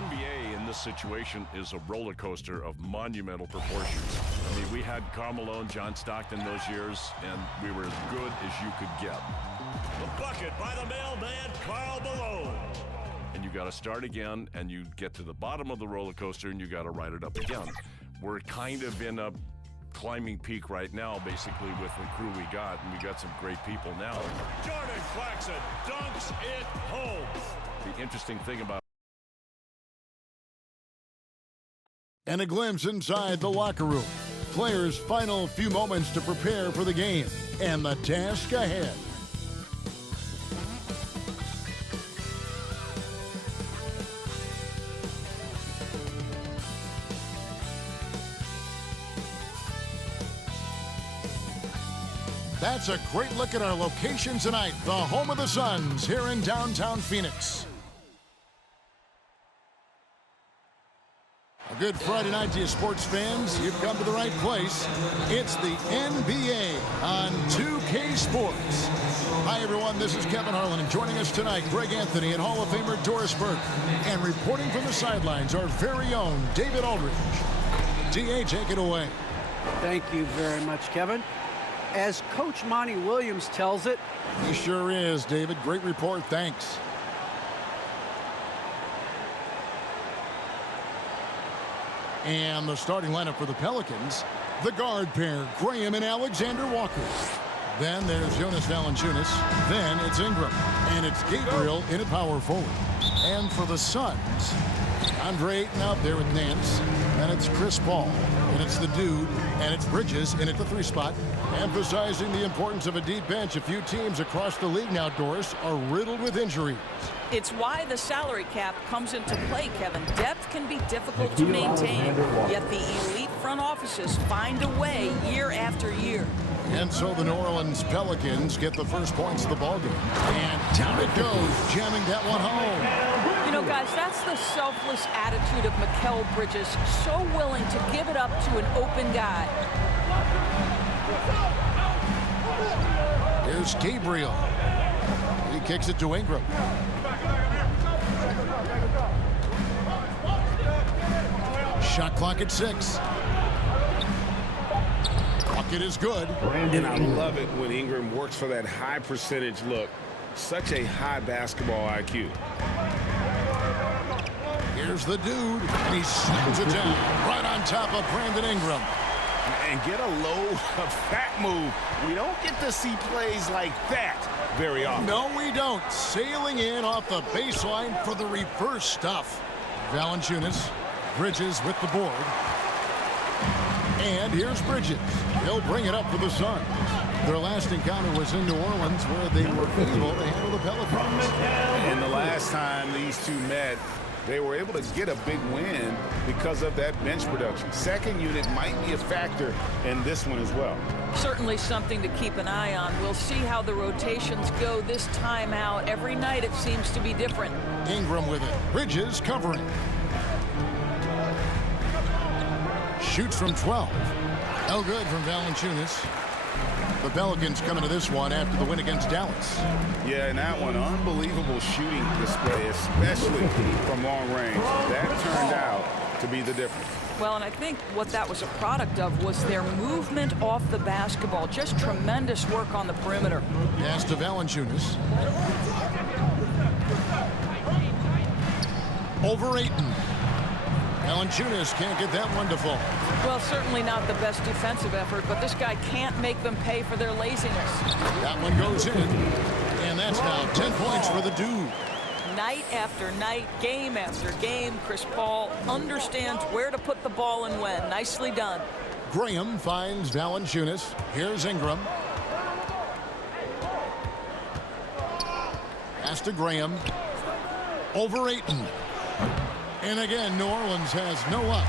NBA in this situation is a roller coaster of monumental proportions. I mean, we had Karl Malone, John Stockton those years, and we were as good as you could get. The bucket by the mailman, Karl Malone. And you got to start again, and you get to the bottom of the roller coaster, and you got to ride it up again. We're kind of in a climbing peak right now, basically, with the crew we got, and we got some great people now. Jordan Clarkson dunks it home. The interesting thing about And a glimpse inside the locker room. Players' final few moments to prepare for the game and the task ahead. That's a great look at our location tonight, the home of the Suns here in downtown Phoenix. A good Friday night to you sports fans. You've come to the right place. It's the NBA on 2K Sports. Hi, everyone. This is Kevin Harlan, and joining us tonight, Greg Anthony and Hall of Famer Doris Burke. And reporting from the sidelines, our very own David Aldridge. D.A., take it away. Thank you very much, Kevin. As Coach Monty Williams tells it. He sure is, David. Great report. Thanks. And the starting lineup for the Pelicans, the guard pair, Graham and Alexander Walker. Then there's Jonas Valanciunas. Then it's Ingram. And it's Gabriel in at power forward. And for the Suns, Andre Ayton out there with Nance. And it's Chris Paul. And it's the dude. And it's Bridges in at the 3 spot. Emphasizing the importance of a deep bench. A few teams across the league now, Doris, are riddled with injuries. It's why the salary cap comes into play, Kevin. Depth can be difficult to maintain, yet the elite front offices find a way year after year. And so the New Orleans Pelicans get the first points of the ballgame. And down it goes, jamming that one home. You know, guys, that's the selfless attitude of Mikal Bridges, so willing to give it up to an open guy. Here's Gabriel. He kicks it to Ingram. Shot clock at 6. Bucket is good. And I love it when Ingram works for that high percentage look. Such a high basketball IQ. Here's the dude, and he slams it down right on top of Brandon Ingram. And get a load of fat move. We don't get to see plays like that very often. No, we don't. Sailing in off the baseline for the reverse stuff. Valanciunas, Bridges with the board. And here's Bridges. He'll bring it up for the Suns. Their last encounter was in New Orleans, where they were able to handle the Pelicans. And the last time these two met, they were able to get a big win because of that bench production. Second unit might be a factor in this one as well. Certainly something to keep an eye on. We'll see how the rotations go this time out. Every night it seems to be different. Ingram with it. Bridges covering. Shoots from 12. No good from Valanciunas. The Pelicans coming to this one after the win against Dallas. Yeah, and that one, unbelievable shooting display, especially from long range. That turned out to be the difference. Well, and I think what that was a product of was their movement off the basketball. Just tremendous work on the perimeter. Pass to Valanciunas. Over Ayton. Valanciunas can't get that one to fall. Well, certainly not the best defensive effort, but this guy can't make them pay for their laziness. That one goes in. And that's now 10 points for the dude. Night after night, game after game, Chris Paul understands where to put the ball and when. Nicely done. Graham finds Valanciunas. Here's Ingram. Pass to Graham. Over Ayton. And again, New Orleans has no luck.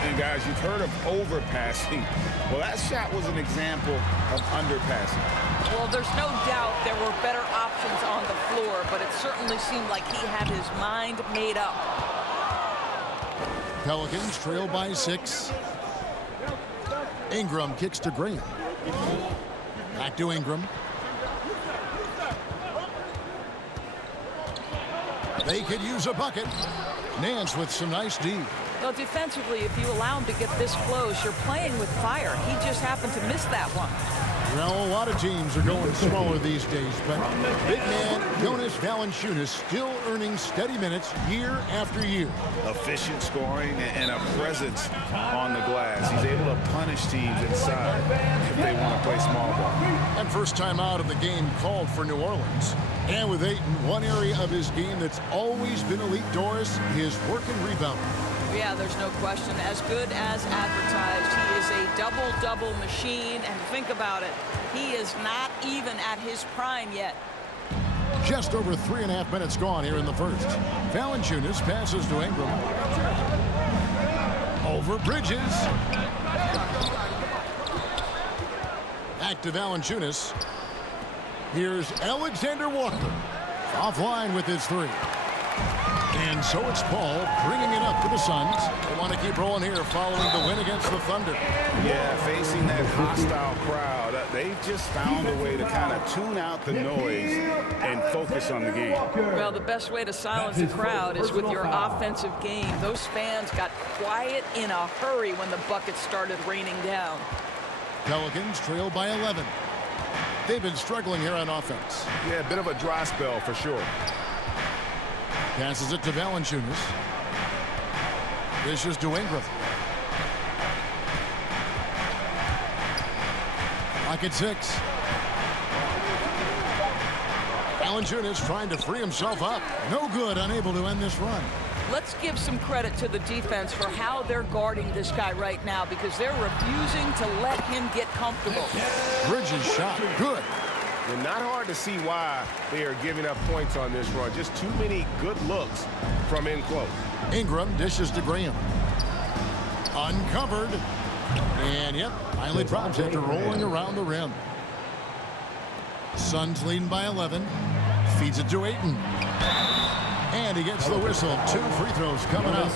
And guys, you've heard of overpassing. Well, that shot was an example of underpassing. Well, there's no doubt there were better options on the floor, but it certainly seemed like he had his mind made up. Pelicans trail by 6. Ingram kicks to Graham. Back to Ingram. They could use a bucket. Nance with some nice D. Well, defensively, if you allow him to get this close, you're playing with fire. He just happened to miss that one. Well, a lot of teams are going smaller these days, but big man Jonas Valanciunas still earning steady minutes year after year. Efficient scoring and a presence on the glass. He's able to punish teams inside if they want to play small ball. And first time out of the game called for New Orleans. And with Ayton, one area of his game that's always been elite, Doris, his work and rebound. Yeah, there's no question. As good as advertised, he is a double-double machine. And think about it, he is not even at his prime yet. Just over 3.5 minutes gone here in the first. Valanciunas passes to Ingram. Over Bridges. Back to Valanciunas. Here's Alexander Walker. Offline with his three. And so it's Paul bringing it up for the Suns. They want to keep rolling here following the win against the Thunder. Yeah, facing that hostile crowd, they just found a way to kind of tune out the noise and focus on the game. Well, the best way to silence a crowd is with your offensive game. Those fans got quiet in a hurry when the buckets started raining down. Pelicans trail by 11. They've been struggling here on offense. Yeah, a bit of a dry spell for sure. Passes it to Valanciunas. Dishes to Ingram. Lock at 6. Valanciunas trying to free himself up. No good, unable to end this run. Let's give some credit to the defense for how they're guarding this guy right now, because they're refusing to let him get comfortable. Bridges shot. Good. And not hard to see why they are giving up points on this run. Just too many good looks from in close. Ingram dishes to Graham. Uncovered. And, yep, finally drops after rolling around the rim. Suns leading by 11. Feeds it to Ayton. And he gets the whistle. 2 free throws coming up.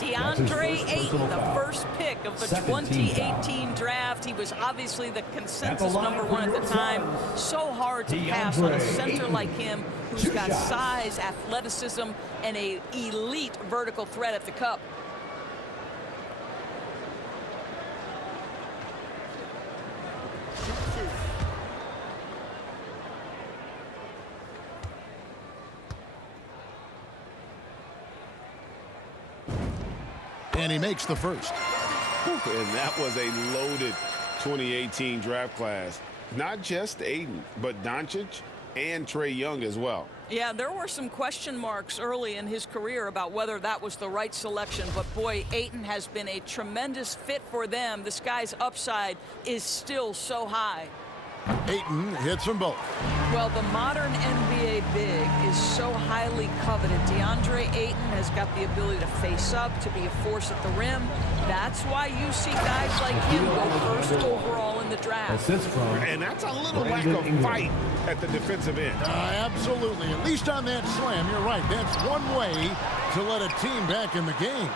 DeAndre Ayton, the first pick of the 2018 draft. He was obviously the consensus #1 at the time. So hard to pass on a center like him who's got size, athleticism, and an elite vertical threat at the cup. And he makes the first. And that was a loaded 2018 draft class. Not just Ayton, but Doncic and Trae Young as well. Yeah, there were some question marks early in his career about whether that was the right selection. But, boy, Ayton has been a tremendous fit for them. This guy's upside is still so high. Ayton hits them both. Well, the modern NBA big is so highly coveted. DeAndre Ayton has got the ability to face up, to be a force at the rim. That's why you see guys like him go first overall in the draft. And that's a little lack of fight at the defensive end. Absolutely. At least on that slam, you're right. That's one way to let a team back in the game.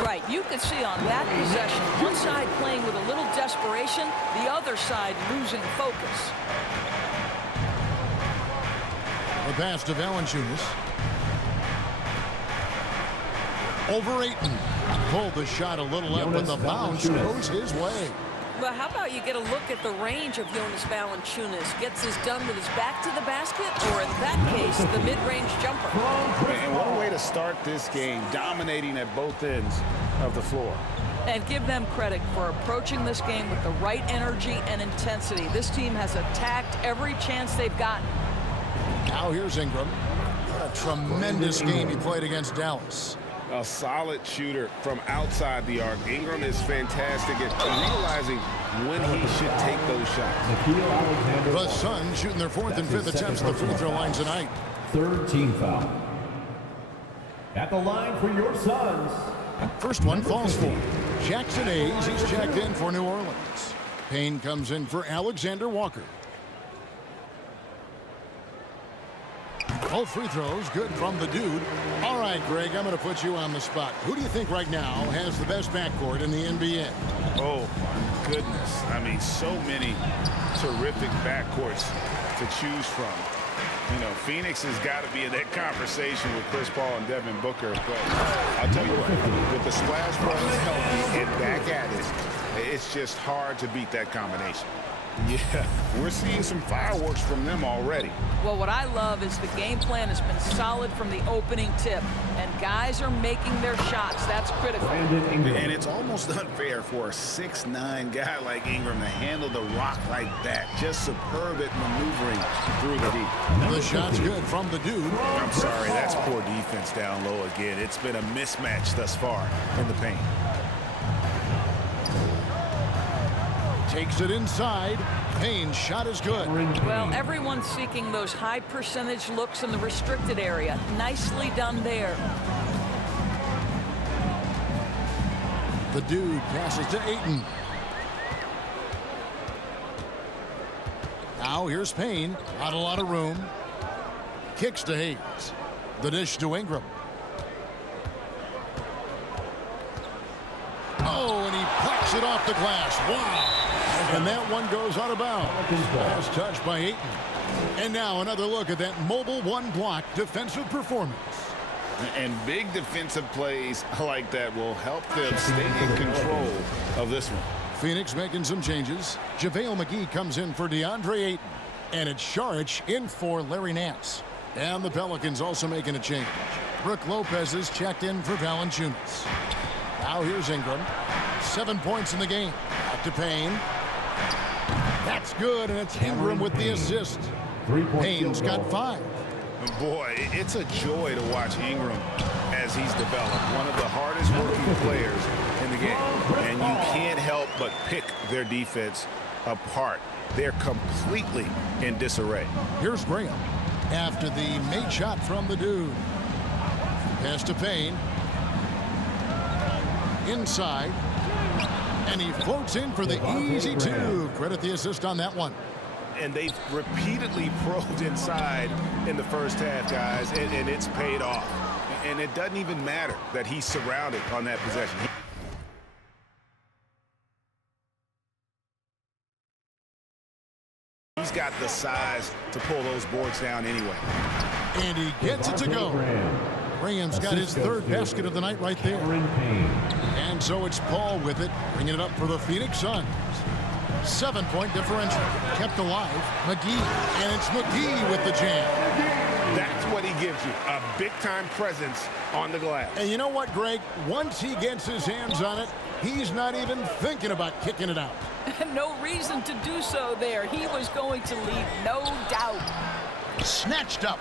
Right. You could see on that possession, one side playing with a little desperation, the other side losing focus. The pass to Valanciunas. Over Ayton. Pulled the shot a little up, but the bounce goes his way. Well, how about you get a look at the range of Jonas Valanciunas? Gets his done with his back to the basket, or in that case, the mid-range jumper. And what a way to start this game, dominating at both ends of the floor. And give them credit for approaching this game with the right energy and intensity. This team has attacked every chance they've gotten. Now here's Ingram. What a tremendous game he played against Dallas. A solid shooter from outside the arc. Ingram is fantastic at realizing when he should take those shots. The Suns shooting their 4th and 5th attempts at the free throw line tonight. 3rd team foul. At the line for your Suns. First one falls for Jackson Hayes. He's checked in for New Orleans. Payne comes in for Alexander Walker. Both free throws good from the dude. All right, Greg, I'm going to put you on the spot. Who do you think right now has the best backcourt in the NBA? Oh, my goodness. I mean, so many terrific backcourts to choose from. You know, Phoenix has got to be in that conversation with Chris Paul and Devin Booker. But I'll tell you what, with the splash brothers healthy and back at it, it's just hard to beat that combination. Yeah, we're seeing some fireworks from them already. Well, what I love is the game plan has been solid from the opening tip, and guys are making their shots. That's critical. And it's almost unfair for a 6'9" guy like Ingram to handle the rock like that. Just superb at maneuvering through the deep. The shot's good from the dude. I'm sorry, that's poor defense down low again. It's been a mismatch thus far in the paint. Takes it inside. Payne's shot is good. Well, everyone's seeking those high percentage looks in the restricted area. Nicely done there. The dude passes to Ayton. Now here's Payne. Not a lot of room. Kicks to Hayes. The dish to Ingram. Oh, and he plucks it off the glass. Wow. And that one goes out of bounds. Last touch by Ayton. And now another look at that mobile one-block defensive performance. And big defensive plays like that will help them stay in control of this one. Phoenix making some changes. JaVale McGee comes in for DeAndre Ayton. And it's Saric in for Larry Nance. And the Pelicans also making a change. Brook Lopez is checked in for Valanciunas. Now here's Ingram. 7 points in the game. Back to Payne. That's good, and it's Ingram with the assist. Payne's got 5. Boy, it's a joy to watch Ingram as he's developed. One of the hardest working players in the game. And you can't help but pick their defense apart. They're completely in disarray. Here's Graham after the made shot from the dude. Pass to Payne. Inside. And he floats in for the easy 2. Credit the assist on that one. And they've repeatedly probed inside in the first half, guys, and it's paid off. And it doesn't even matter that he's surrounded on that possession. He's got the size to pull those boards down anyway. And he gets it to go. Graham's got his 3rd basket of the night right there. And so it's Paul with it, bringing it up for the Phoenix Suns. 7-point differential. Kept alive. McGee. And it's McGee with the jam. That's what he gives you, a big-time presence on the glass. And you know what, Greg? Once he gets his hands on it, he's not even thinking about kicking it out. No reason to do so there. He was going to leave, no doubt. Snatched up.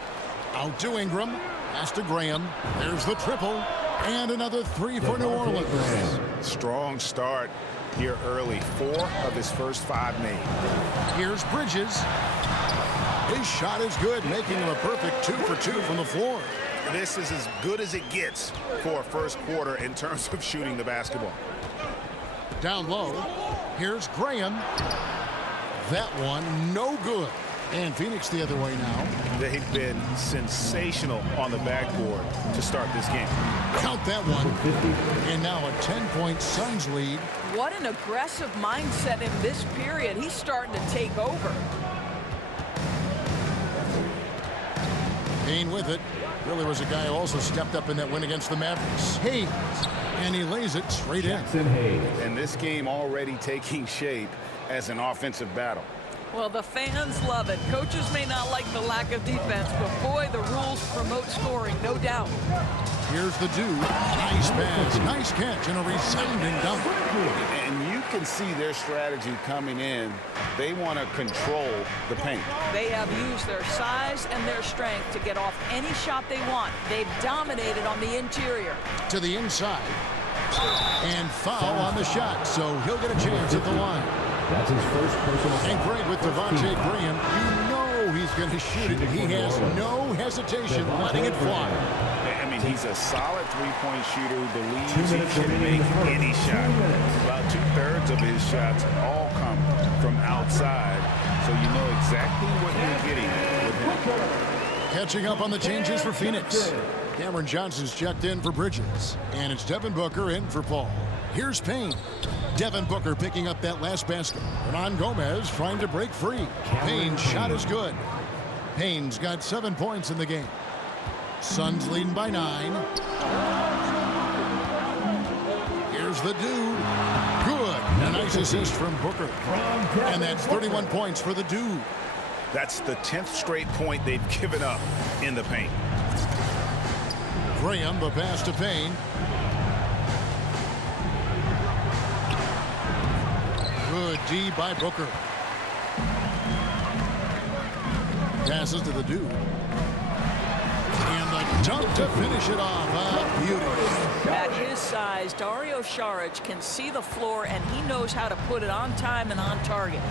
Out to Ingram. Pass to Graham. There's the triple. And another 3 for New Orleans. Strong start here early. 4 of his first 5 made. Here's Bridges. His shot is good, making him a perfect 2 for 2 from the floor. This is as good as it gets for a first quarter in terms of shooting the basketball. Down low. Here's Graham. That one, no good. And Phoenix the other way now. They've been sensational on the backboard to start this game. Count that one. And now a 10-point Suns lead. What an aggressive mindset in this period. He's starting to take over. Payne with it. Really was a guy who also stepped up in that win against the Mavericks. Hayes. And he lays it straight in. And this game already taking shape as an offensive battle. Well, the fans love it. Coaches may not like the lack of defense, but boy, the rules promote scoring, no doubt. Here's the dude. Nice pass, nice catch, and a resounding dunk. And you can see their strategy coming in. They want to control the paint. They have used their size and their strength to get off any shot they want. They've dominated on the interior. To the inside. And foul on the shot, so he'll get a chance at the line. That's his first personal. And Greg with Devontae Graham, you know he's going to shoot it. He has no hesitation letting it fly. I mean, he's a solid three-point shooter who believes he can make any shot. About 2/3 of his shots all come from outside, so you know exactly what you're getting with him. Catching up on the changes for Phoenix. Cameron Johnson's checked in for Bridges. And it's Devin Booker in for Paul. Here's Payne. Devin Booker picking up that last basket. Hernan Gomez trying to break free. Payne's shot is good. Payne's got 7 points in the game. Suns leading by 9. Here's the dude. Good. A nice assist from Booker. And that's 31 points for the dude. That's the 10th straight point they've given up in the paint. Graham, the pass to Payne. Good D by Booker. Passes to the dude. And the dunk to finish it off. Beauty. At his size, Dario Saric can see the floor, and he knows how to put it on time and on target.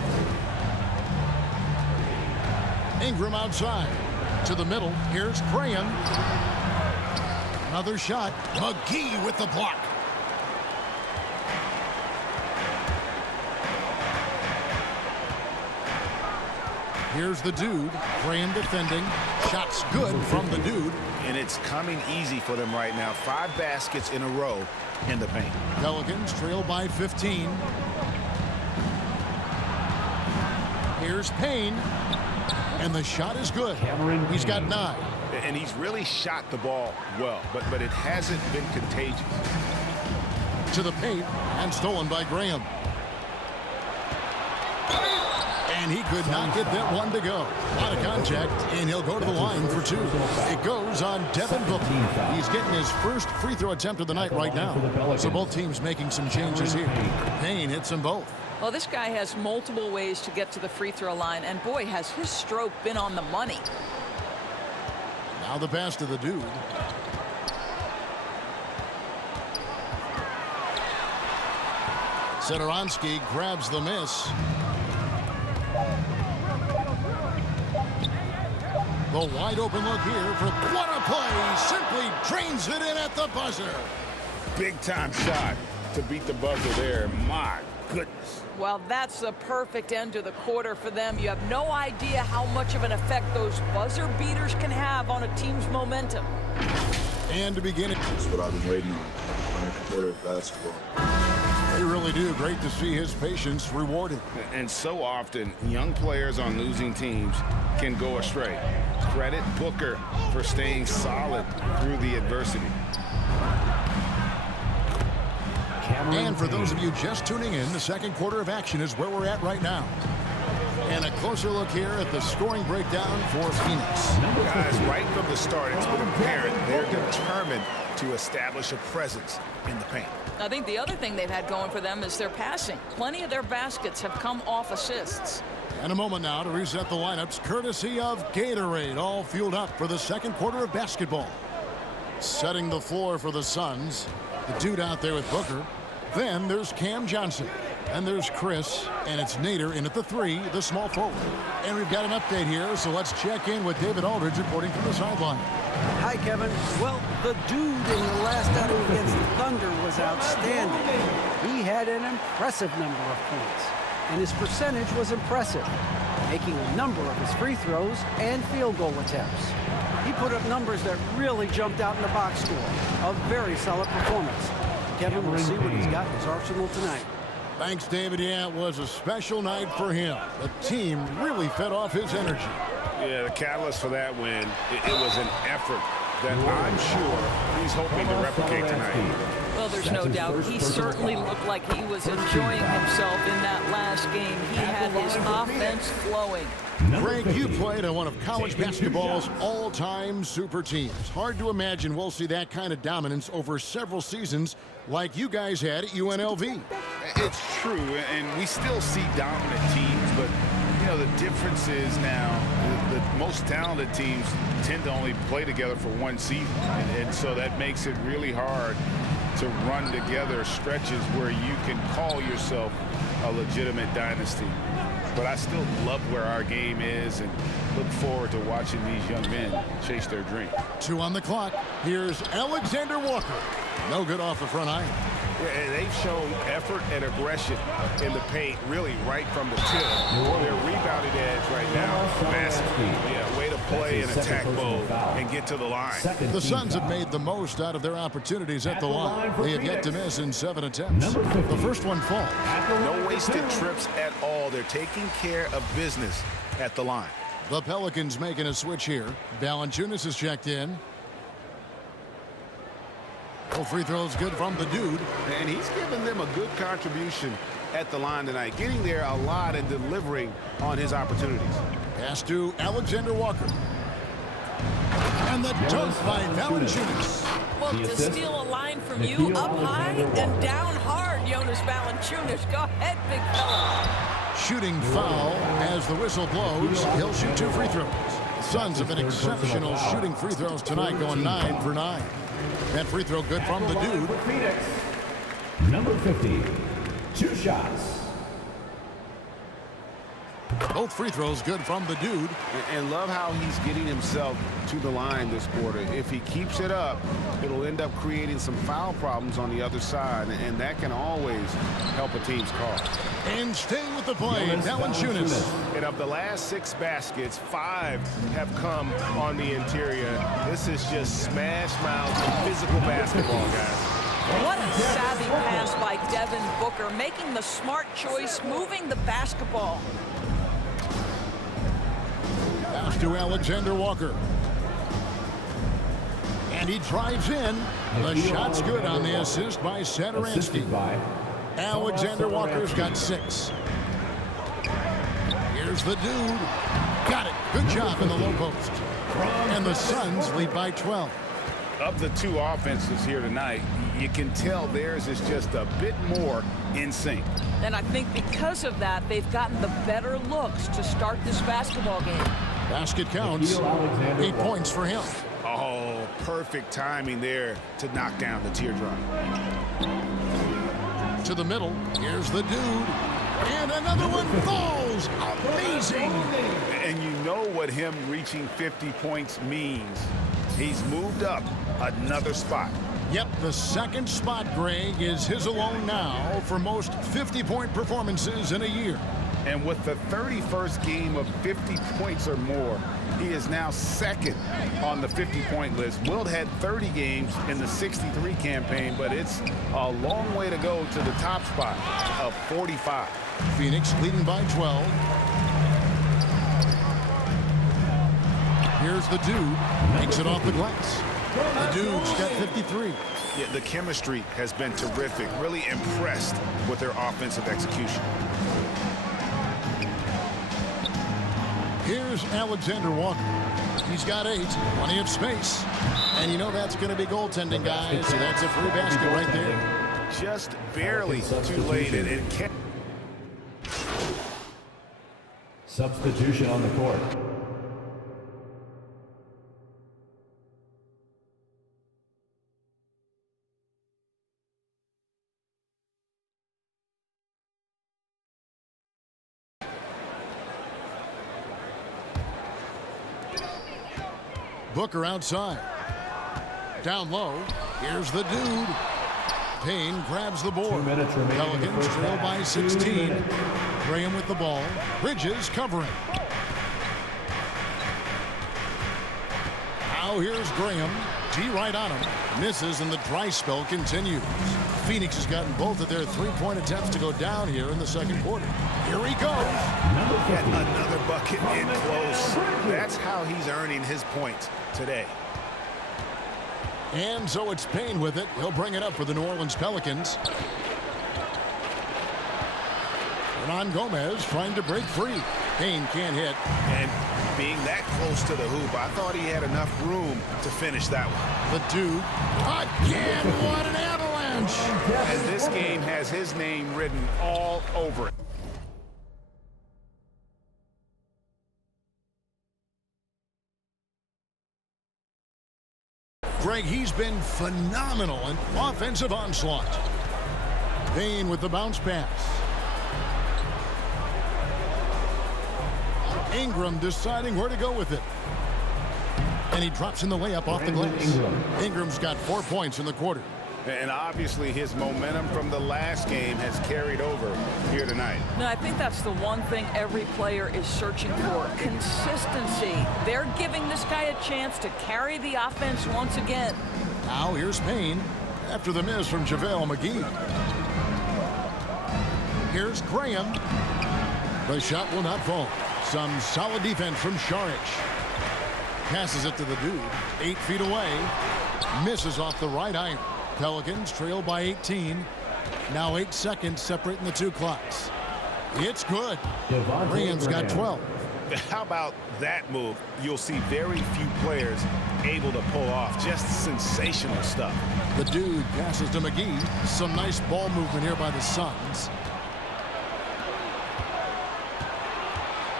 Ingram outside. To the middle. Here's Graham. Another shot. McGee with the block. Here's the dude. Graham defending. Shots good from the dude. And it's coming easy for them right now. 5 baskets in a row in the paint. Pelicans trail by 15. Here's Payne. And the shot is good. He's got 9. And he's really shot the ball well, but it hasn't been contagious. To the paint and stolen by Graham. And he could not get that one to go. Out of contact, and he'll go to the line for 2. It goes on Devin Booker. He's getting his first free throw attempt of the night right now. So both teams making some changes here. Payne hits them both. Well, this guy has multiple ways to get to the free throw line, and boy, has his stroke been on the money. Now the pass to the dude. Satoransky grabs the miss. The wide open look here for what a play. Simply drains it in at the buzzer. Big time shot to beat the buzzer there. My goodness. Well, that's the perfect end to the quarter for them. You have no idea how much of an effect those buzzer beaters can have on a team's momentum. And to begin it. That's what I've been waiting on a quarter of basketball. They really do. Great to see his patience rewarded. And so often, young players on losing teams can go astray. Credit Booker for staying solid through the adversity. And for those of you just tuning in, the second quarter of action is where we're at right now. And a closer look here at the scoring breakdown for Phoenix. Guys, right from the start, it's been apparent they're determined to establish a presence in the paint. I think the other thing they've had going for them is their passing. Plenty of their baskets have come off assists. And a moment now to reset the lineups, courtesy of Gatorade, all fueled up for the second quarter of basketball. Setting the floor for the Suns, the dude out there with Booker. Then there's Cam Johnson, and there's Chris, and it's Nader in at the 3, the small forward. And we've got an update here, so let's check in with David Aldridge reporting from the sideline. Hi, Kevin. Well, the dude in the last outing against the Thunder was outstanding. He had an impressive number of points, and his percentage was impressive, making a number of his free throws and field goal attempts. He put up numbers that really jumped out in the box score. A very solid performance. Kevin will see what he's got in his arsenal tonight. Thanks, David. Yeah, it was a special night for him. The team really fed off his energy. Yeah, the catalyst for that win, it was an effort that I'm sure he's hoping to replicate tonight. Well, there's no doubt. He certainly looked like he was enjoying himself in that last game. He had his offense flowing. Greg, you played on one of college basketball's all-time super teams. Hard to imagine we'll see that kind of dominance over several seasons like you guys had at UNLV. It's true, and we still see dominant teams, but you know, the difference is now the most talented teams tend to only play together for one season, and so that makes it really hard to run together stretches where you can call yourself a legitimate dynasty. But I still love where our game is and look forward to watching these young men chase their dream. 2 on the clock. Here's Alexander Walker. No good off the front iron. And they've shown effort and aggression in the paint really right from the tip. Their rebounding edge right now, massive. Yeah, way to play and attack mode and get to the line. The Suns have made the most out of their opportunities at the line. They have yet to miss in 7 attempts. The first one falls. No wasted trips at all. They're taking care of business at the line. The Pelicans making a switch here. Valanciunas is checked in. Both free throws good from the dude. And he's given them a good contribution at the line tonight, getting there a lot and delivering on his opportunities. Pass to Alexander Walker. And the dunk by Valanciunas. Well, to steal a line from you, up high and down hard, Jonas Valanciunas. Go ahead, big fella. Shooting foul as the whistle blows. He'll shoot 2 free throws. The Suns have been exceptional shooting free throws tonight, going 9 for 9. That free throw good from the dude. Phoenix, number 50, 2 shots. Both free throws good from the dude. And love how he's getting himself to the line this quarter. If he keeps it up, it'll end up creating some foul problems on the other side, and that can always help a team's cause. And staying with the play, Valanciunas. And of the last 6 baskets, 5 have come on the interior. This is just smash mouth physical basketball, guys. What a savvy pass by Devin Booker, making the smart choice, moving the basketball. Pass to Alexander Walker. And he drives in. The shot's good on the assist by Satoransky. Alexander Walker's got 6. Here's the dude. Got it. Good job in the low post. And the Suns lead by 12. Of the 2 offenses here tonight, you can tell theirs is just a bit more in sync. And I think because of that, they've gotten the better looks to start this basketball game. Basket counts. 8 points for him. Oh, perfect timing there to knock down the teardrop. To the middle. Here's the dude. And another one falls. Amazing. And you know what him reaching 50 points means. He's moved up another spot. Yep, the second spot, Greg, is his alone now for most 50-point performances in a year. And with the 31st game of 50 points or more, he is now second on the 50-point list. Wilt had 30 games in the 63 campaign, but it's a long way to go to the top spot of 45. Phoenix leading by 12. Here's the dude. Makes it off the glass. The dude's got 53. Yeah, the chemistry has been terrific. Really impressed with their offensive execution. Here's Alexander Walker. He's got 8. Plenty of space. And you know that's going to be goaltending, guys. So that's a free basket right there. Just barely too late. And Substitution on the court. Booker outside. Down low. Here's the dude. Payne grabs the board. Pelicans trail by 16. Graham with the ball. Bridges covering. Now here's Graham. G right on him. Misses, and the dry spell continues. Phoenix has gotten both of their 3-point attempts to go down here in the second quarter. Here he goes. yet another bucket in close. That's how he's earning his points today. And so it's Payne with it. He'll bring it up for the New Orleans Pelicans. Hernan Gomez trying to break free. Payne can't hit. And being that close to the hoop, I thought he had enough room to finish that one. The Duke. Again, what an avalanche. And this game has his name written all over it. Greg, he's been phenomenal in offensive onslaught. Payne with the bounce pass. Ingram deciding where to go with it. And he drops in the layup off the glass. Ingram's got 4 points in the quarter. And obviously his momentum from the last game has carried over here tonight. No, I think that's the one thing every player is searching for. Consistency. They're giving this guy a chance to carry the offense once again. Now here's Payne after the miss from JaVale McGee. Here's Graham. The shot will not fall. Some solid defense from Saric. Passes it to the dude. 8 feet away. Misses off the right iron. Pelicans trail by 18. Now 8 seconds separating the two clocks. It's good. Graham's got 12. How about that move? You'll see very few players able to pull off just sensational stuff. The dude passes to McGee. Some nice ball movement here by the Suns.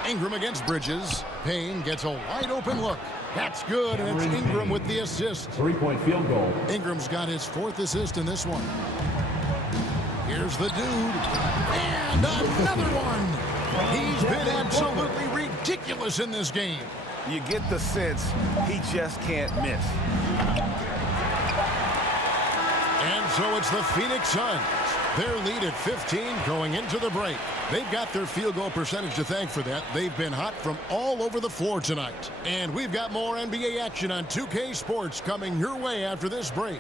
Ingram against Bridges. Payne gets a wide open look. That's good, and it's Ingram with the assist. 3-point field goal. Ingram's got his 4th assist in this one. Here's the dude. And another one. He's been absolutely ridiculous in this game. You get the sense he just can't miss. And so it's the Phoenix Suns. Their lead at 15 going into the break. They've got their field goal percentage to thank for that. They've been hot from all over the floor tonight. And we've got more NBA action on 2K Sports coming your way after this break.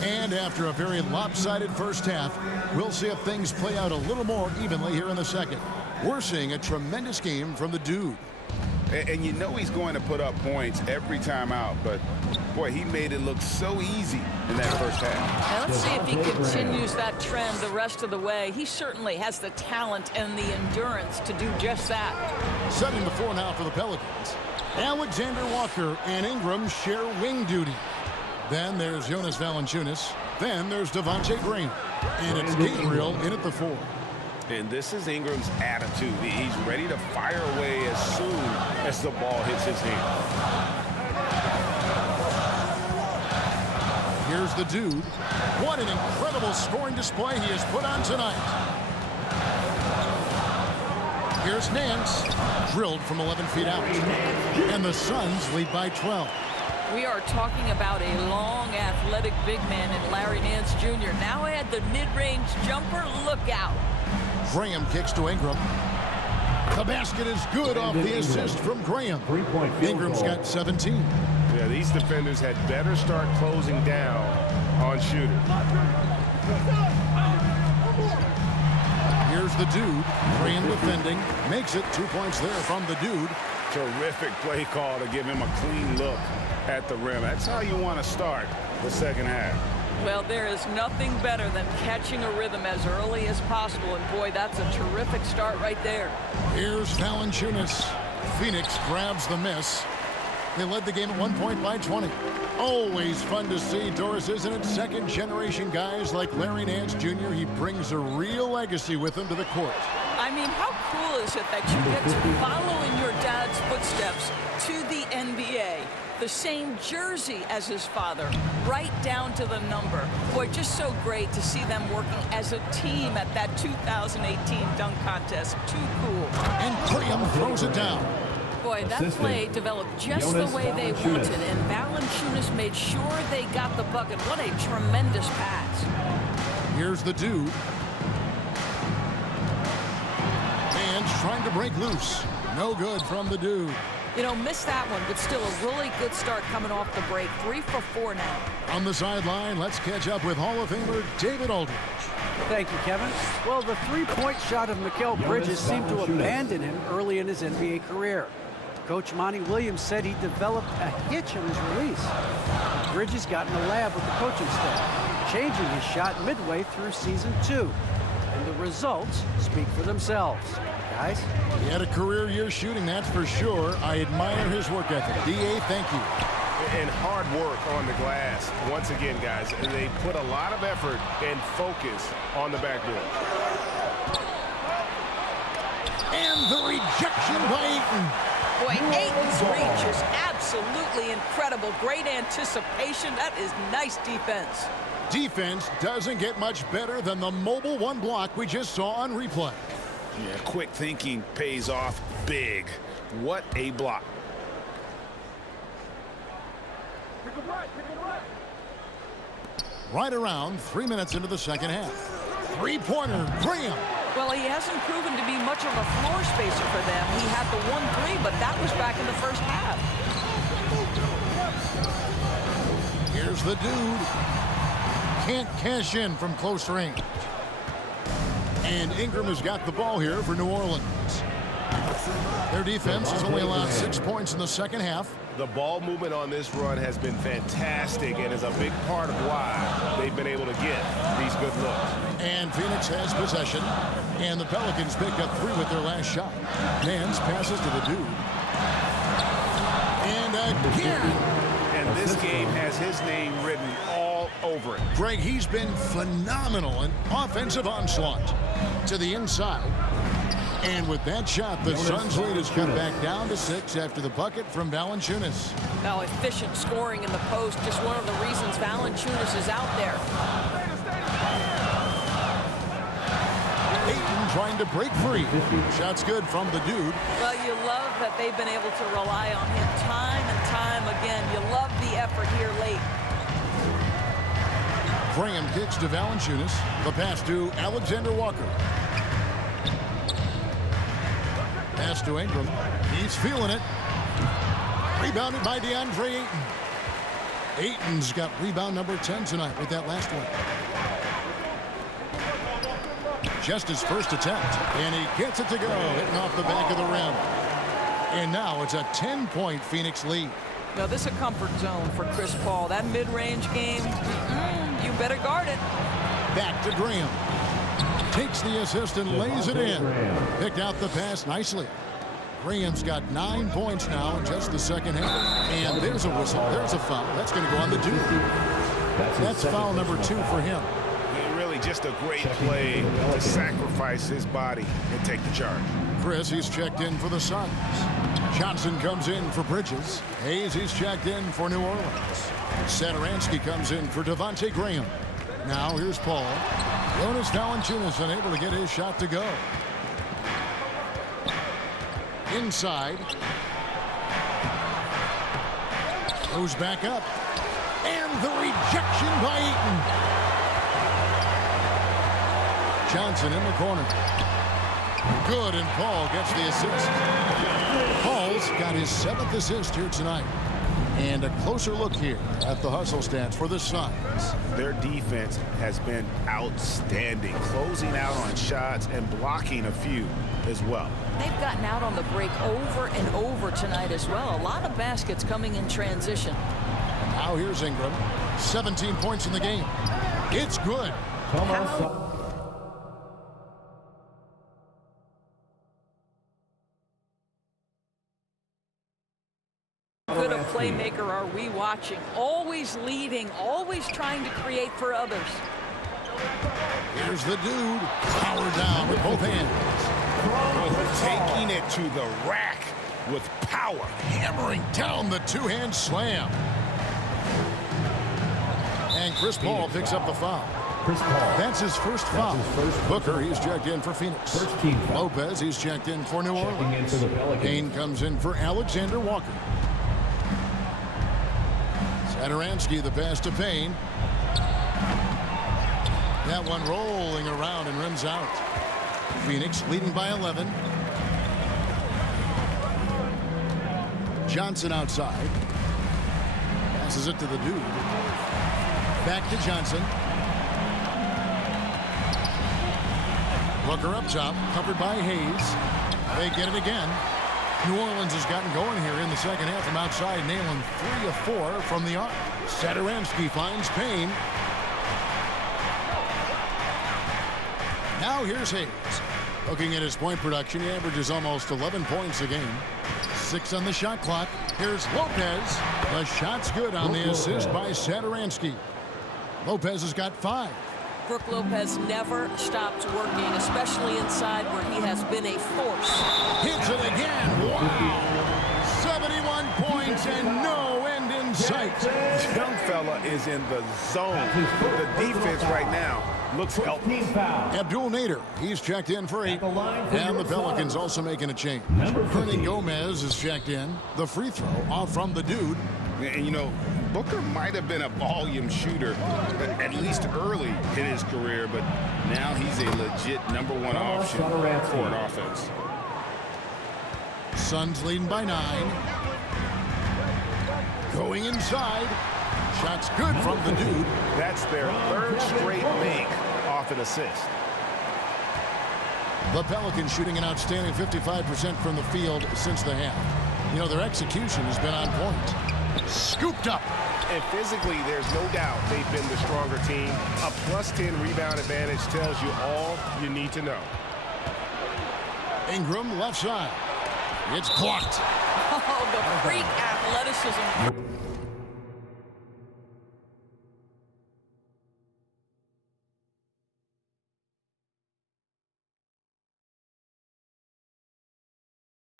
And after a very lopsided first half, we'll see if things play out a little more evenly here in the second. We're seeing a tremendous game from the dude. And you know he's going to put up points every time out, but boy, he made it look so easy in that first half. Now let's see if he continues that trend the rest of the way. He certainly has the talent and the endurance to do just that. Setting the floor now for the Pelicans. Alexander Walker and Ingram share wing duty. Then there's Jonas Valanciunas. Then there's Devontae Graham. And it's Gabriel in at the 4. And this is Ingram's attitude. He's ready to fire away as soon as the ball hits his hand. Here's the dude. What an incredible scoring display he has put on tonight. Here's Nance. Drilled from 11 feet out. And the Suns lead by 12. We are talking about a long, athletic big man in Larry Nance Jr. Now add the mid-range jumper. Look out. Graham kicks to Ingram. The basket is good off the assist from Graham. Ingram's got 17. Yeah, these defenders had better start closing down on shooters. Here's the dude. Graham defending. Makes it 2 points there from the dude. Terrific play call to give him a clean look at the rim. That's how you want to start the second half. Well, there is nothing better than catching a rhythm as early as possible. And, boy, that's a terrific start right there. Here's Valanciunas. Phoenix grabs the miss. They led the game at 1 point by 20. Always fun to see, Doris, isn't it? Second-generation guys like Larry Nance Jr., he brings a real legacy with him to the court. I mean, how cool is it that you get to follow in your dad's footsteps to the NBA? The same jersey as his father, right down to the number. Boy, just so great to see them working as a team at that 2018 dunk contest. Too cool. And Graham throws it down. Boy, that play developed just the way they wanted, and Valanciunas made sure they got the bucket. What a tremendous pass. Here's the dude. And trying to break loose. No good from the dude. You know, missed that one, but still a really good start coming off the break. 3 for 4 now. On the sideline, let's catch up with Hall of Famer David Aldridge. Thank you, Kevin. Well, the three-point shot of Mikal Bridges seemed to abandon him early in his NBA career. Coach Monty Williams said he developed a hitch in his release. Bridges got in the lab with the coaching staff, changing his shot midway through season 2. And the results speak for themselves. Guys? He had a career year shooting, that's for sure. I admire his work ethic. D.A., thank you. And hard work on the glass. Once again, guys, they put a lot of effort and focus on the backboard. And the rejection by Ayton. Boy, Ayton's reach is absolutely incredible. Great anticipation. That is nice defense. Defense doesn't get much better than the mobile one block we just saw on replay. Yeah, quick thinking pays off big. What a block. Right around 3 minutes into the second half. Three-pointer, Graham. Well, he hasn't proven to be much of a floor spacer for them. He had the 1-3, but that was back in the first half. Here's the dude. Can't cash in from close range. And Ingram has got the ball here for New Orleans. Their defense has only allowed 6 points in the second half. The ball movement on this run has been fantastic and is a big part of why they've been able to get these good looks. And Phoenix has possession. And the Pelicans pick up 3 with their last shot. Nance passes to the dude. And again. And this game has his name written all over it. Greg, he's been phenomenal in offensive onslaught to the inside. And with that shot, the Suns' lead is cut back down to 6 after the bucket from Valanciunas. Now, efficient scoring in the post, just one of the reasons Valanciunas is out there. Ayton trying to break free. Shot's good from the dude. Well, you love that they've been able to rely on him time and time again. You love the effort here late. Graham kicks to Valanciunas. The pass to Alexander Walker. Pass to Ingram. He's feeling it. Rebounded by DeAndre Ayton. Ayton's got rebound number 10 tonight with that last one. Just his first attempt. And he gets it to go. Hitting off the back of the rim. And now it's a 10-point Phoenix lead. Now, this is a comfort zone for Chris Paul. That mid-range game, you better guard it. Back to Graham. Takes the assist and lays it in. Picked out the pass nicely. Graham's got 9 points now in just the second half. And there's a whistle. There's a foul. That's going to go on the dude. That's foul number 2 for him. Really just a great play to sacrifice his body and take the charge. Chris, he's checked in for the Suns. Johnson comes in for Bridges. Hayes, he's checked in for New Orleans. Satoransky comes in for Devontae Graham. Now here's Paul. Jonas Valanciunas unable to get his shot to go. Inside. Goes back up. And the rejection by Ayton. Johnson in the corner. Good, and Paul gets the assist. Paul's got his 7th assist here tonight. And a closer look here at the hustle stats for the Suns. Their defense has been outstanding, closing out on shots and blocking a few as well. They've gotten out on the break over and over tonight as well. A lot of baskets coming in transition. Now here's Ingram. 17 points in the game. It's good. Good a playmaker are we watching? Always leading, always trying to create for others. Here's the dude. Powered down with both hands. Taking it to the rack with power. Hammering down the two-hand slam. And Chris Paul picks up the foul. That's his first foul. Booker, he's checked in for Phoenix. Lopez, he's checked in for New Orleans. Payne comes in for Alexander Walker. Satoransky, the pass to Payne. That one rolling around and rims out. Phoenix leading by 11. Johnson outside. Passes it to the dude. Back to Johnson. Booker up top, covered by Hayes. They get it again. New Orleans has gotten going here in the second half from outside, nailing 3 of 4 from the arc. Satoransky finds Payne. Now here's Hayes. Looking at his point production, he averages almost 11 points a game. 6 on the shot clock. Here's Lopez. The shot's good on the assist by Satoransky. Lopez has got 5. Brook Lopez never stops working, especially inside where he has been a force. Hits it again. Wow. 71 points and no end in sight. Young fella is in the zone. The defense right now looks helpless. Abdul Nader, he's checked in for 8. And the Pelicans also making a change. Hernan Gomez is checked in. The free throw off from the dude. And, you know, Booker might have been a volume shooter, at least early in his career, but now he's a legit #1 option for an offense. Suns leading by 9. Going inside. Shots good from the dude. That's their 3rd straight make off an assist. The Pelicans shooting an outstanding 55% from the field since the half. You know, their execution has been on point. Scooped up. And physically, there's no doubt they've been the stronger team. A +10 rebound advantage tells you all you need to know. Ingram left side. It's blocked. Oh, the freak athleticism.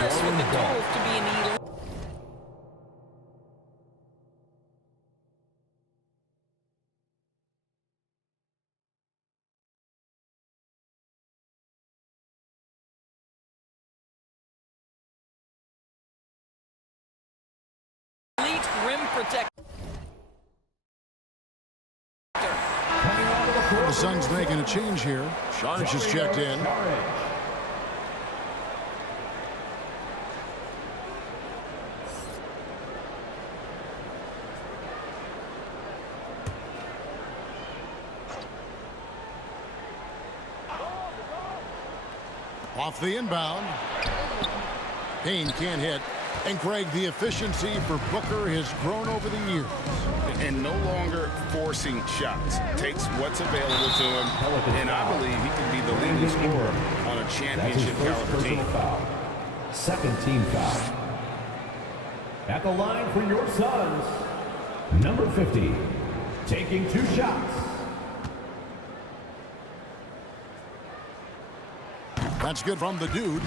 With the goal to be an elite. Rim protector. The Suns making a change here. Sharge is checked in. Off the inbound. Payne can't hit. And Craig, the efficiency for Booker has grown over the years. And no longer forcing shots. Takes what's available to him. And I believe he can be the leading scorer on a championship caliber team. Second team foul. At the line for your Suns, number 50, taking 2 shots. That's good from the dude.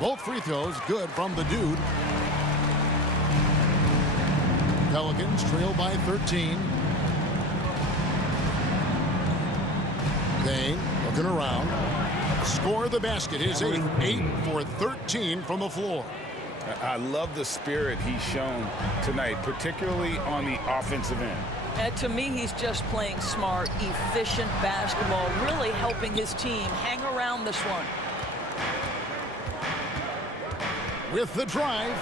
Both free throws good from the dude. Pelicans trail by 13. Payne looking around. Score the basket. His 8th. 8 for 13 from the floor. I love the spirit he's shown tonight, particularly on the offensive end. And to me, he's just playing smart, efficient basketball, really helping his team hang around this one. With the drive.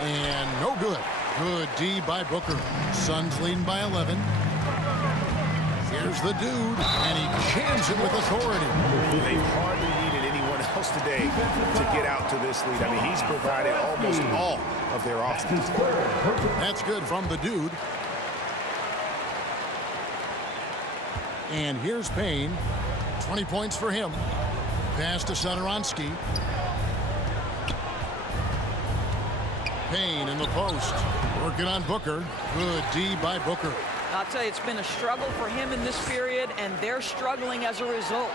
And no good. Good D by Booker. Suns leading by 11. Here's the dude, and he jams it with authority. They've hardly needed anyone else today to get out to this lead. I mean, he's provided almost all of their offense. That's good from the dude. And here's Payne. 20 points for him. Pass to Satoransky. Payne in the post. Working on Booker. Good D by Booker. I'll tell you, it's been a struggle for him in this period, and they're struggling as a result.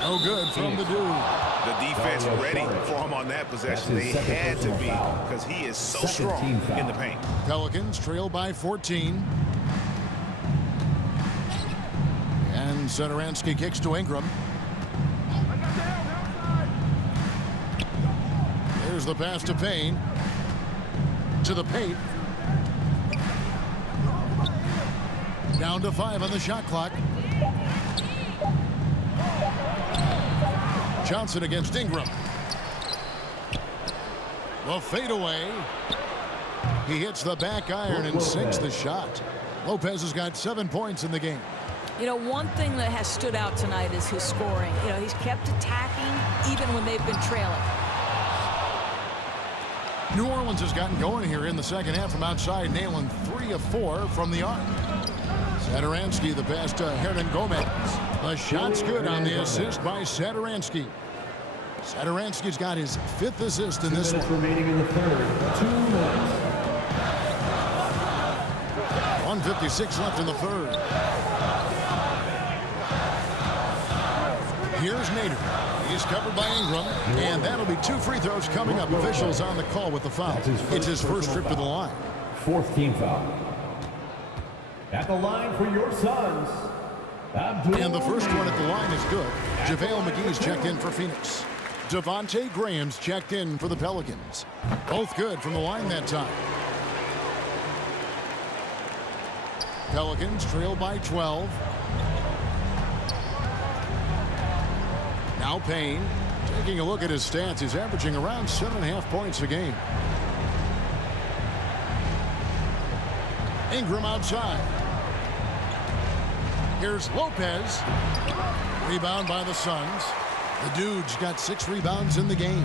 No good from the dude. The defense ready for him on that possession. They had to be, because he is so strong in the paint. Pelicans trail by 14. And Satoransky kicks to Ingram. There's the pass to Payne. To the paint. Down to 5 on the shot clock. Johnson against Ingram. The fadeaway. He hits the back iron and sinks the shot. Lopez has got 7 points in the game. You know, one thing that has stood out tonight is his scoring. You know, he's kept attacking even when they've been trailing. New Orleans has gotten going here in the second half from outside, nailing 3 of 4 from the arc. Satoransky, the pass to Hernan Gomez. The shot's good on the assist by Satoransky. Satoransky's got his 5th assist in this one. Remaining in the third. 2 minutes. 1:56 left in the third. Here's Nader. He's covered by Ingram, and that'll be 2 free throws coming up. Officials on the call with the foul. It's his first trip to the line. 4th team foul. At the line for your Suns, and the first one at the line is good. JaVale McGee's checked in for Phoenix. Devontae Graham's checked in for the Pelicans. Both good from the line that time. Pelicans trail by 12. Now Payne, taking a look at his stats, he's averaging around 7.5 points a game. Ingram outside. Here's Lopez. Rebound by the Suns. The Dude's got 6 rebounds in the game.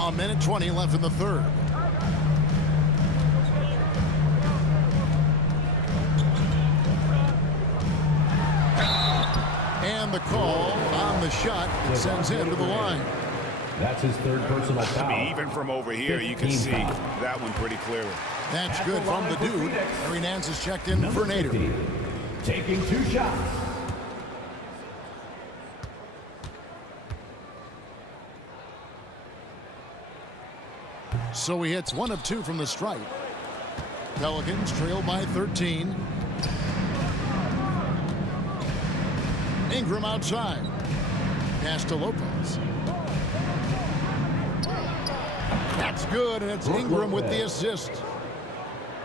A minute 20 left in the third. And the call on the shot sends him to the line. That's his 3rd personal foul. I mean, even from over here, you can see that one pretty clearly. That's good from the Dude. Larry Nance is checked in for Nader. Taking 2 shots. So he hits 1 of 2 from the stripe. Pelicans trail by 13. Ingram outside. Pass to Lopez. That's good, and it's Ingram with the assist.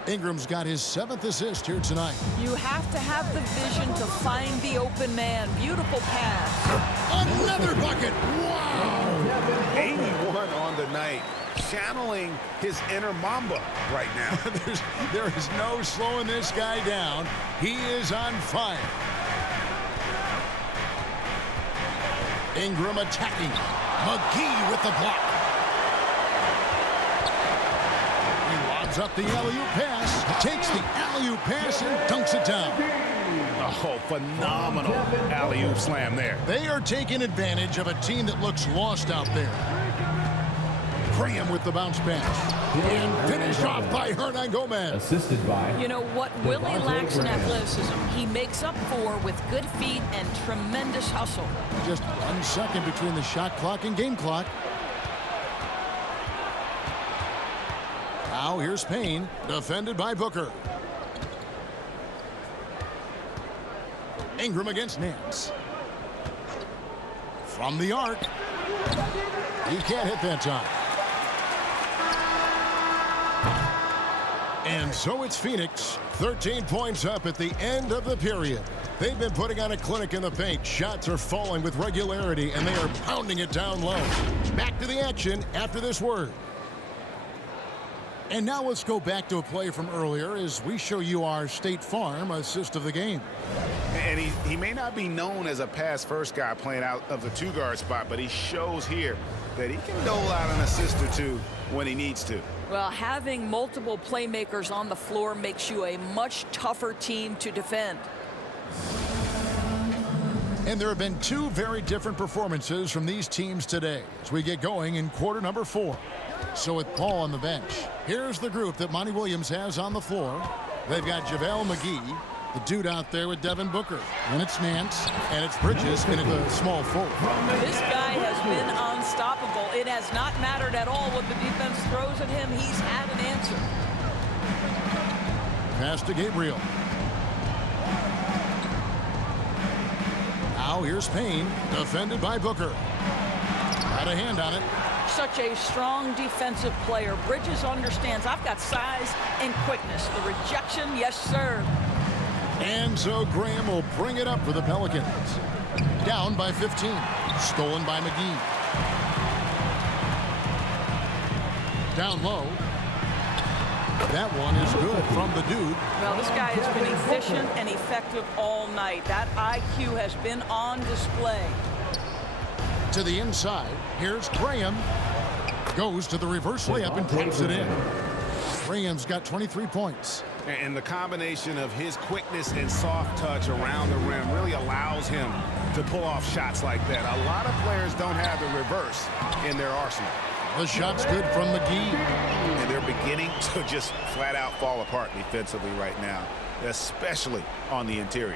Ingram's got his 7th assist here tonight. You have to have the vision to find the open man. Beautiful pass. Another bucket. Wow. 81 on the night. Channeling his inner Mamba right now. There is no slowing this guy down. He is on fire. Ingram attacking. McGee with the block. Up the alley-oop pass, takes the alley-oop pass and dunks it down. Oh, phenomenal alley-oop slam there. They are taking advantage of a team that looks lost out there. Graham with the bounce pass. And finished off by Hernan Gomez. Assisted by... You know what Willie lacks in athleticism, he makes up for with good feet and tremendous hustle. Just 1 second between the shot clock and game clock. Now here's Payne, defended by Booker. Ingram against Nance. From the arc. He can't hit that time. And so it's Phoenix, 13 points up at the end of the period. They've been putting on a clinic in the paint. Shots are falling with regularity, and they are pounding it down low. Back to the action after this word. And now let's go back to a play from earlier as we show you our State Farm assist of the game. And he may not be known as a pass-first guy playing out of the 2-guard spot, but he shows here that he can dole out an assist or 2 when he needs to. Well, having multiple playmakers on the floor makes you a much tougher team to defend. And there have been 2 very different performances from these teams today as we get going in quarter number 4. So with Paul on the bench, here's the group that Monty Williams has on the floor. They've got JaVale McGee, the Dude out there with Devin Booker. And it's Nance, and it's Bridges in the small forward. This guy has been unstoppable. It has not mattered at all what the defense throws at him. He's had an answer. Pass to Gabriel. Now here's Payne, defended by Booker. Had a hand on it. Such a strong defensive player. Bridges understands I've got size and quickness. The rejection, yes, sir. And so Graham will bring it up for the Pelicans. Down by 15. Stolen by McGee. Down low. That one is good from the Dude. Well, this guy has been efficient and effective all night. That IQ has been on display. To the inside. Here's Graham. Goes to the reverse layup and taps it in. Graham's got 23 points. And the combination of his quickness and soft touch around the rim really allows him to pull off shots like that. A lot of players don't have the reverse in their arsenal. The shot's good from McGee. And they're beginning to just flat out fall apart defensively right now, especially on the interior.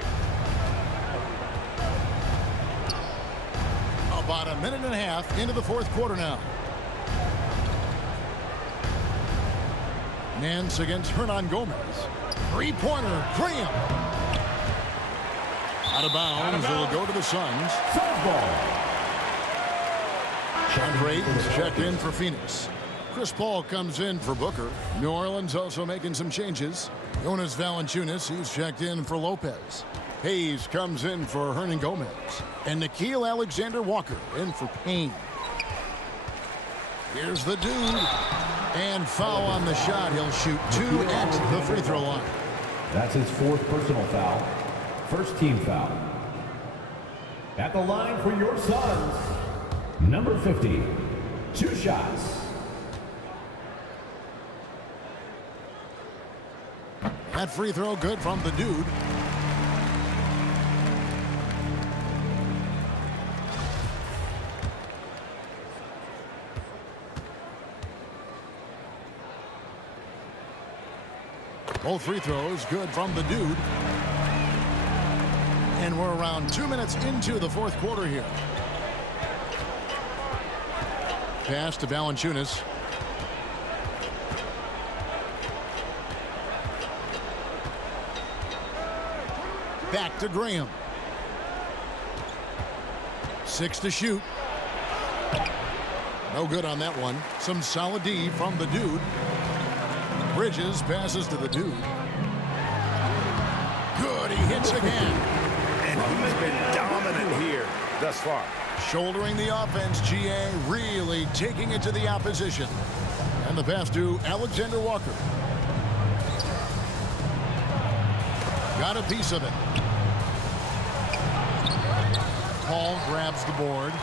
About a minute and a half into the fourth quarter now. Nance against Hernan Gomez. Three-pointer, Graham. Out of bounds, it'll go to the Suns. Sean Drayton's checked in for Phoenix. Chris Paul comes in for Booker. New Orleans also making some changes. Jonas Valanciunas, he's checked in for Lopez. Hayes comes in for Hernan Gomez. And Nickeil Alexander-Walker in for Payne. Here's the dude. And foul on the shot. He'll shoot 2 at the free throw line. That's his 4th personal foul. First team foul. At the line for your Suns, number 50. 2 shots. That free throw good from the dude. Both free throws good from the dude. And we're around 2 minutes into the fourth quarter here. Pass to Valanciunas. Back to Graham. 6 to shoot. No good on that one. Some solid D from the dude. Bridges passes to the dude. Good, he hits again. And he's been dominant here thus far. Shouldering the offense, GA really taking it to the opposition. And the pass to Alexander Walker. Got a piece of it. Paul grabs the board.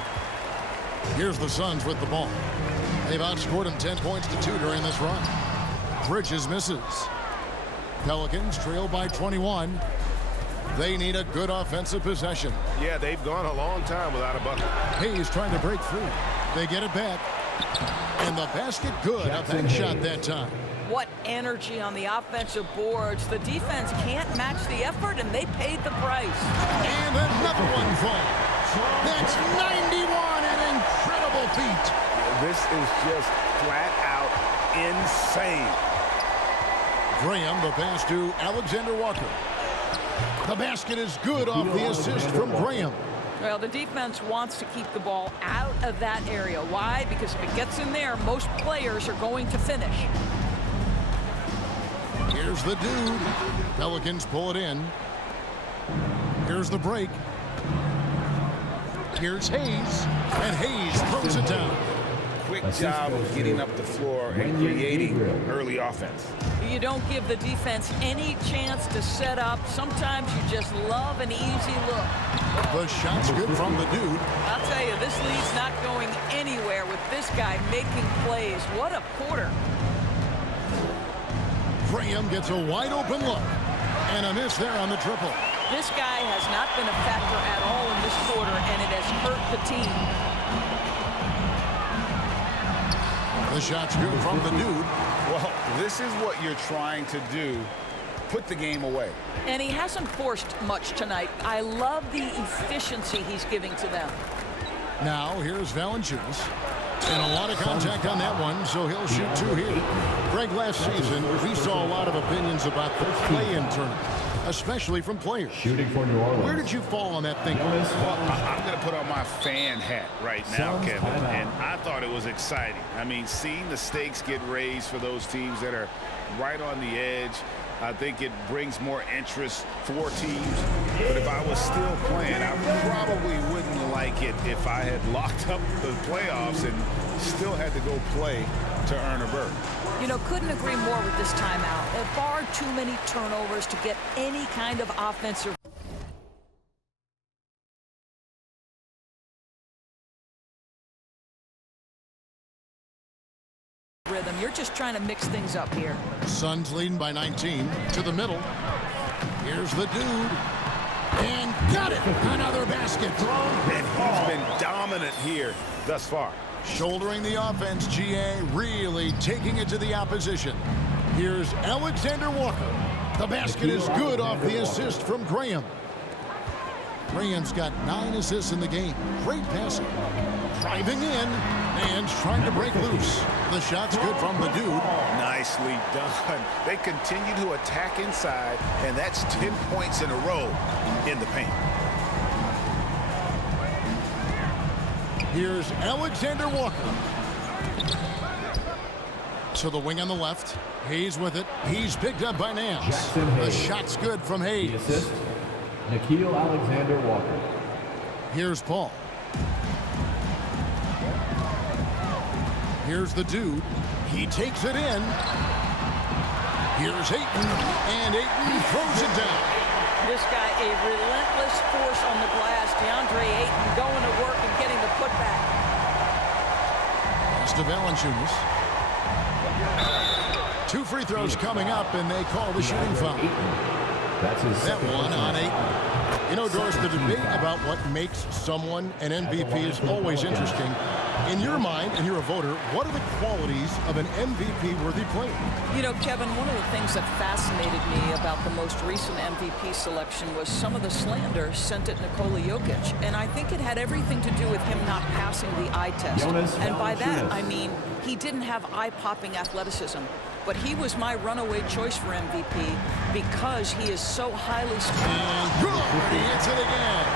Here's the Suns with the ball. They've outscored him 10 points to 2 during this run. Bridges misses. Pelicans trail by 21. They need a good offensive possession. Yeah, they've gone a long time without a bucket. Hayes trying to break free. They get it back. And the basket good. A big shot that time. What energy on the offensive boards. The defense can't match the effort, and they paid the price. And another one falls. That's 91, an incredible feat. This is just flat out insane. Graham, the pass to Alexander Walker. The basket is good off the assist from Graham. Well, the defense wants to keep the ball out of that area. Why? Because if it gets in there, most players are going to finish. Here's the dude. Pelicans pull it in. Here's the break. Here's Hayes. And Hayes throws it down. Quick job of getting up the floor and creating early offense. You don't give the defense any chance to set up. Sometimes you just love an easy look. The shot's good from the dude. I'll tell you, this lead's not going anywhere with this guy making plays. What a quarter. Graham gets a wide open look. And a miss there on the triple. This guy has not been a factor at all in this quarter, and it has hurt the team. The shot's good from the dude. Well, this is what you're trying to do. Put the game away. And he hasn't forced much tonight. I love the efficiency he's giving to them. Now, here's Valanciunas. And a lot of contact on that one, so he'll shoot 2 here. Greg, last season, we saw a lot of opinions about the play-in tournament, especially from players. Shooting for New Orleans. Where did you fall on that thinking? Well, I'm going to put on my fan hat right now, Kevin, and I thought it was exciting. I mean, seeing the stakes get raised for those teams that are right on the edge, I think it brings more interest for teams. But if I was still playing, I probably wouldn't like it if I had locked up the playoffs and still had to go play to earn a berth. You know, couldn't agree more with this timeout. There are far too many turnovers to get any kind of offensive rhythm. rhythm. You're just trying to mix things up here. Suns leading by 19 to the middle. Here's the dude. And got it. Another basket. And he's been dominant here thus far. Shouldering the offense, GA really taking it to the opposition. Here's Alexander Walker. The basket is good off the assist from Graham. Graham's got 9 assists in the game. Great passing. Driving in. Man's trying to break loose. The shot's good from the dude. Nicely done. They continue to attack inside, and that's 10 points in a row in the paint. Here's Alexander Walker. To the wing on the left. Hayes with it. He's picked up by Nance. The shot's good from Hayes. The assist, Nickeil Alexander-Walker. Here's Paul. Here's the dude. He takes it in. Here's Ayton. And Ayton throws it down. This guy, a relentless force on the glass. DeAndre Ayton going to work and getting the putback. Pass to Valanciunas. 2 free throws coming up, and they call the shooting foul. That one on Ayton. You know, Doris, the debate about what makes someone an MVP is always interesting. In your mind, and you're a voter, what are the qualities of an MVP-worthy player? You know, Kevin, one of the things that fascinated me about the most recent MVP selection was some of the slander sent at Nikola Jokic. And I think it had everything to do with him not passing the eye test. And by that, I mean he didn't have eye-popping athleticism. But he was my runaway choice for MVP because he is so highly skilled. And good! He hits it again.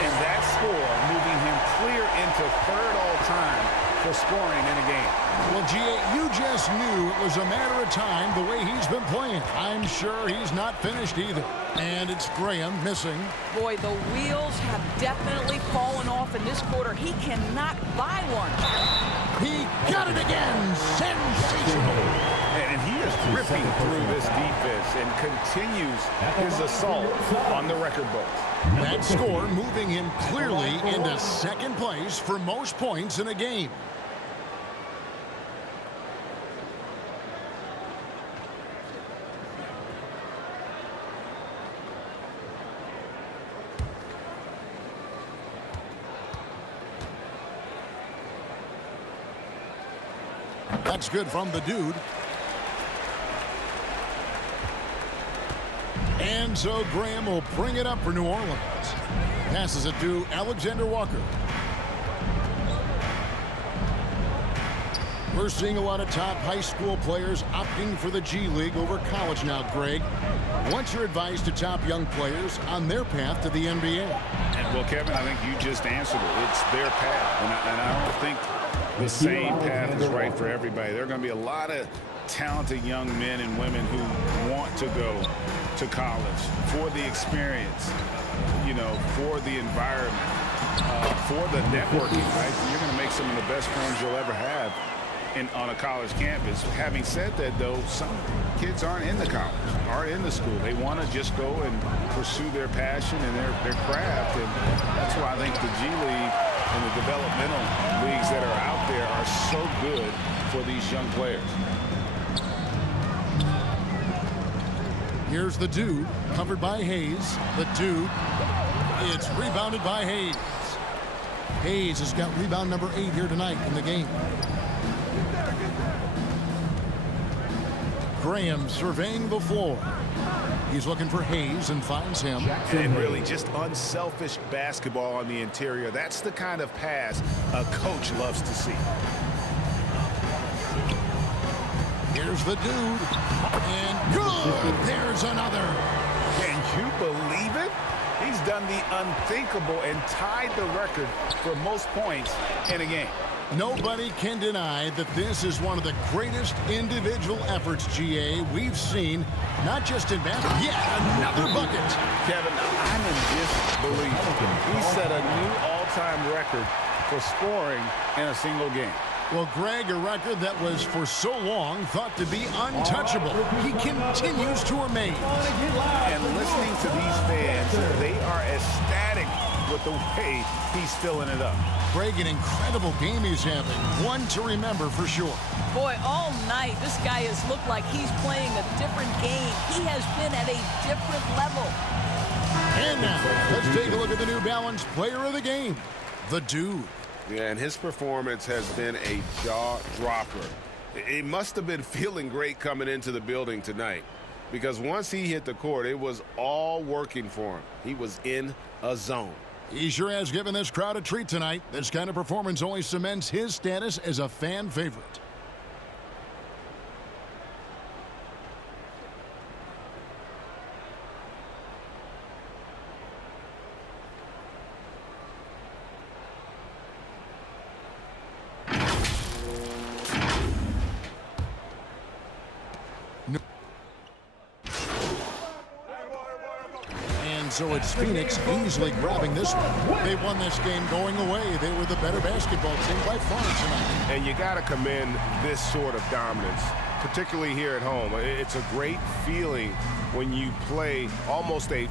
And that score moving him clear into third all-time for scoring in a game. Well, G.A., you just knew it was a matter of time the way he's been playing. I'm sure he's not finished either. And it's Graham missing. Boy, the wheels have definitely fallen off in this quarter. He cannot buy one. He got it again. Sensational. And he is ripping through this defense and continues his assault on the record books. That score moving him clearly into second place for most points in a game. That's good from the dude. And so Graham will bring it up for New Orleans. Passes it to Alexander Walker. We're seeing a lot of top high school players opting for the G League over college now, Greg. What's your advice to top young players on their path to the NBA? Well, Kevin, I think you just answered it. It's their path. And I don't think the same path is right for everybody. There are going to be a lot of talented young men and women who want to go to college for the experience, you know, for the environment, for the networking, right? You're going to make some of the best friends you'll ever have on a college campus. Having said that, though, some kids aren't in the college, aren't in the school. They want to just go and pursue their passion and their craft. And that's why I think the G League and the developmental leagues that are out there are so good for these young players. Here's the dude, covered by Hayes. The dude, it's rebounded by Hayes. Hayes has got rebound number 8 here tonight in the game. Graham surveying the floor. He's looking for Hayes and finds him. And really just unselfish basketball on the interior. That's the kind of pass a coach loves to see. Here's the dude. And good! There's another. Can you believe it? He's done the unthinkable and tied the record for most points in a game. Nobody can deny that this is one of the greatest individual efforts, GA, we've seen, not just in basketball. Yet another bucket. Kevin, I'm in disbelief. He set a new all-time record for scoring in a single game. Well, Greg, a record that was for so long thought to be untouchable. He continues to amaze. And listening to these fans, they are ecstatic with the way he's filling it up. Greg, an incredible game he's having. One to remember for sure. Boy, all night, this guy has looked like he's playing a different game. He has been at a different level. And now, let's take a look at the New Balance player of the game, the Dude. Yeah, and his performance has been a jaw-dropper. He must have been feeling great coming into the building tonight, because once he hit the court, it was all working for him. He was in a zone. He sure has given this crowd a treat tonight. This kind of performance only cements his status as a fan favorite. So it's Phoenix easily grabbing this one. They won this game going away. They were the better basketball team by far tonight. And you got to commend this sort of dominance, particularly here at home. It's a great feeling when you play almost a